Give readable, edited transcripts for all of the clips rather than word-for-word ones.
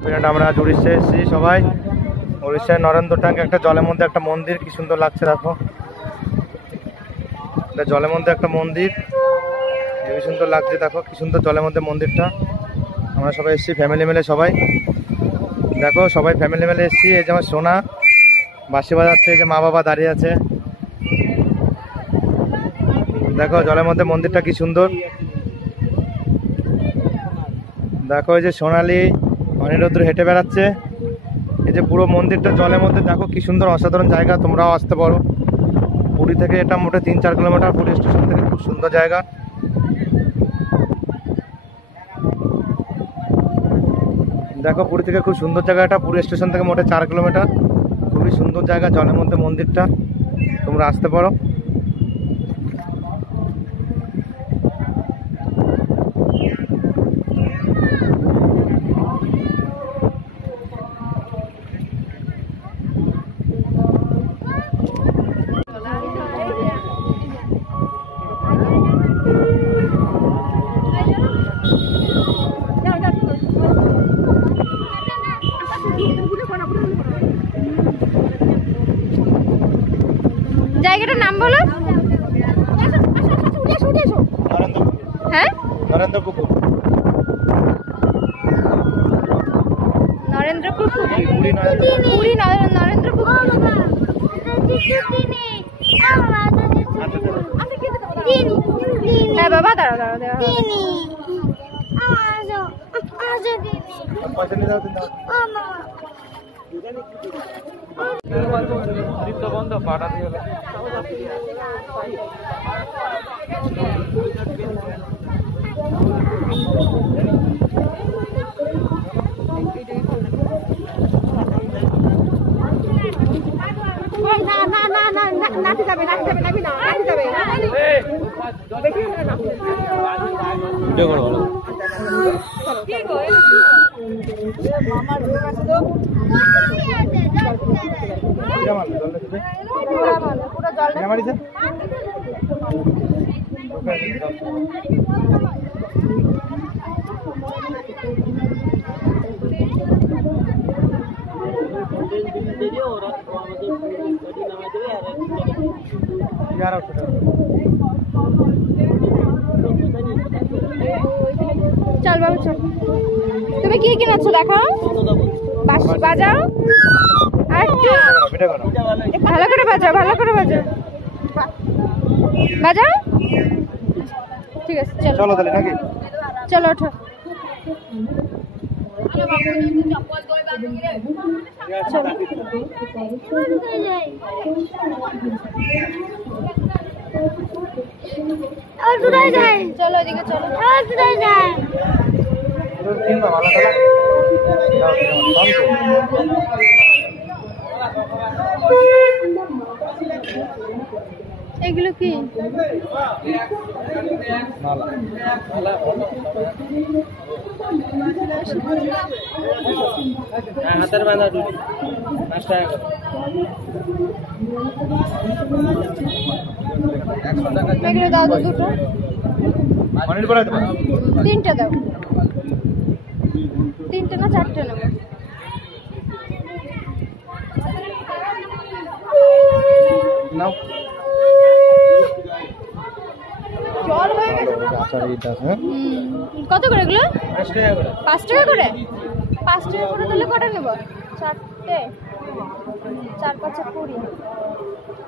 আমরা উড়িষ্যায় এসেছি সবাই। উড়িষ্যায় নরেন্দ্র ট্যাঙ্ক একটা জলের মধ্যে একটা মন্দির, কি সুন্দর লাগছে দেখো। জলের মধ্যে একটা মন্দির, খুবই সুন্দর লাগছে দেখো, কি সুন্দর জলের মধ্যে মন্দিরটা। আমরা সবাই এসেছি ফ্যামিলি মিলে সবাই, দেখো সবাই ফ্যামিলি মিলে এসেছি। এই যে আমার সোনা বাঁশি বাজাচ্ছে, এই যে মা বাবা দাঁড়িয়ে আছে, দেখো জলের মধ্যে মন্দিরটা কি সুন্দর। দেখো এই যে সোনালি অনিরুদ্র হেঁটে বেড়াচ্ছে, এই যে পুরো মন্দিরটা জলের মধ্যে, দেখো কি সুন্দর অসাধারণ জায়গা। তোমরাও আসতে পারো, পুরী থেকে এটা মোটে 3-4 কিলোমিটার, পুরী স্টেশন থেকে খুব সুন্দর জায়গা। দেখো পুরী থেকে খুব সুন্দর জায়গাটা, পুরী স্টেশন থেকে মোটে 4 কিলোমিটার, খুবই সুন্দর জায়গা জলের মধ্যে মন্দিরটা, তোমরা আসতে পারো। জায়গাটার নাম বলো। হ্যাঁ, নরেন্দ্রপুকুর। নরেন্দ্রপুকুর, পুরী নরেন্দ্রপুকুর। হ্যাঁ বাবা, দাঁড়াও দাঁড়াও দাঁড়াও। পয়সা নিয়ে যাও, বন্ধ পাটা দিয়ে চল বাবু চল। তুমি কি কিনেছো দেখাও, বাজাও আর ভালো করে বাজাও, ভালো করে বাজাও, বাজাও। ঠিক আছে চলো তাহলে নাকি, চলো ওঠো। চলো ওদিকে চলো। এগুলো কি? হাতের বাঁধা 5 টাকা। এগুলো দাও তো দুটো, 3টে দাও, 3টে না 4টে নেবো। নাও জল হয়ে গেছে। কত করে এগুলো? 5 টাকা করে। 5 টাকা করে দিলে কটা নেব? 4টে, 4 5 20।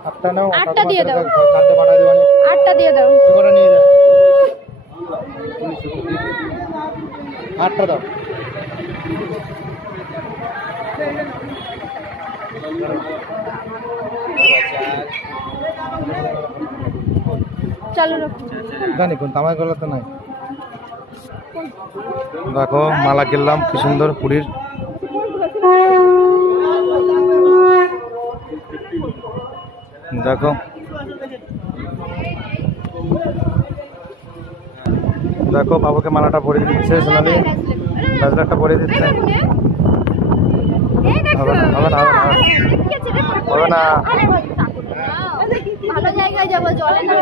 8টা নাও, 8টা দিয়ে দাও, কাটতে পাঠাই দিবানি। 8টা দিয়ে দাও, করে নিয়ে যাও। 8টা দাও। চলো জানি কোন তামাই গলা তো নাই। দেখো মালা কিনলাম, কি সুন্দর পুরীর। দেখো দেখো বাবুকে মালাটা পরিয়ে দিচ্ছে সোনালি, ব্রেসলেটটা পরিয়ে দিচ্ছে। হবে না, হবে না, হবে না। ভালো জায়গায় যাবো, জলে না